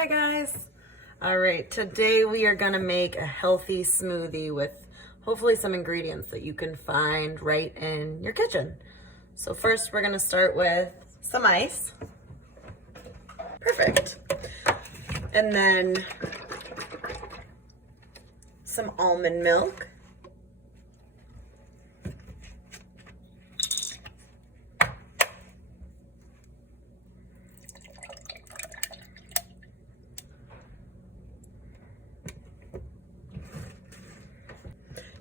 Hi guys. All right, today we are gonna make a healthy smoothie with hopefully some ingredients that you can find right in your kitchen. So first we're gonna start with some ice. Perfect. And then some almond milk.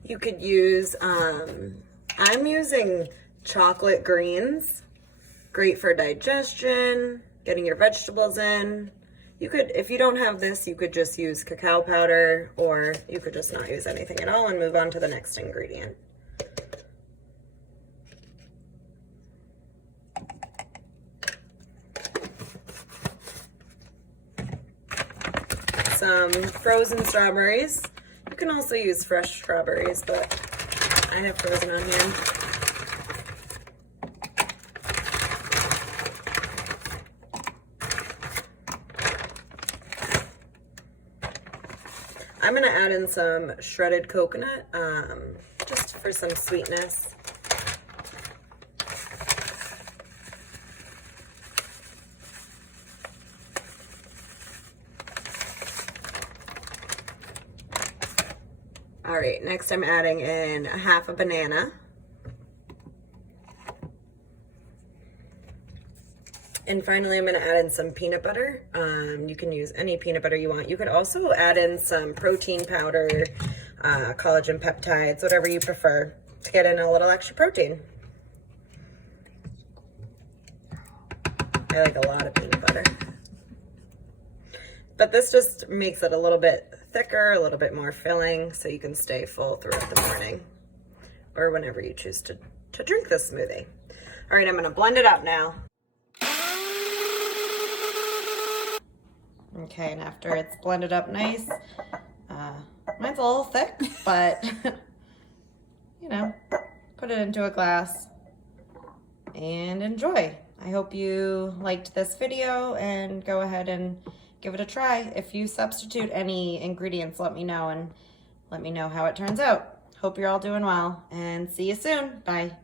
You could use, I'm using chocolate greens, great for digestion, getting your vegetables in. You could, if you don't have this, you could just use cacao powder, or you could just not use anything at all and move on to the next ingredient. Some frozen strawberries. You can also use fresh strawberries, but I have frozen on here. I'm gonna add in some shredded coconut, just for some sweetness. All right, next I'm adding in a half a banana. And finally, I'm gonna add in some peanut butter. You can use any peanut butter you want. You could also add in some protein powder, collagen peptides, whatever you prefer, to get in a little extra protein. I like a lot of peanut butter. But this just makes it a little bit thicker, a little bit more filling, so you can stay full throughout the morning or whenever you choose to drink this smoothie. All right, I'm gonna blend it up now. Okay, and after it's blended up nice, mine's a little thick, but you know, put it into a glass and enjoy. I hope you liked this video and go ahead and give it a try. If you substitute any ingredients, let me know and let me know how it turns out. Hope you're all doing well and see you soon. Bye.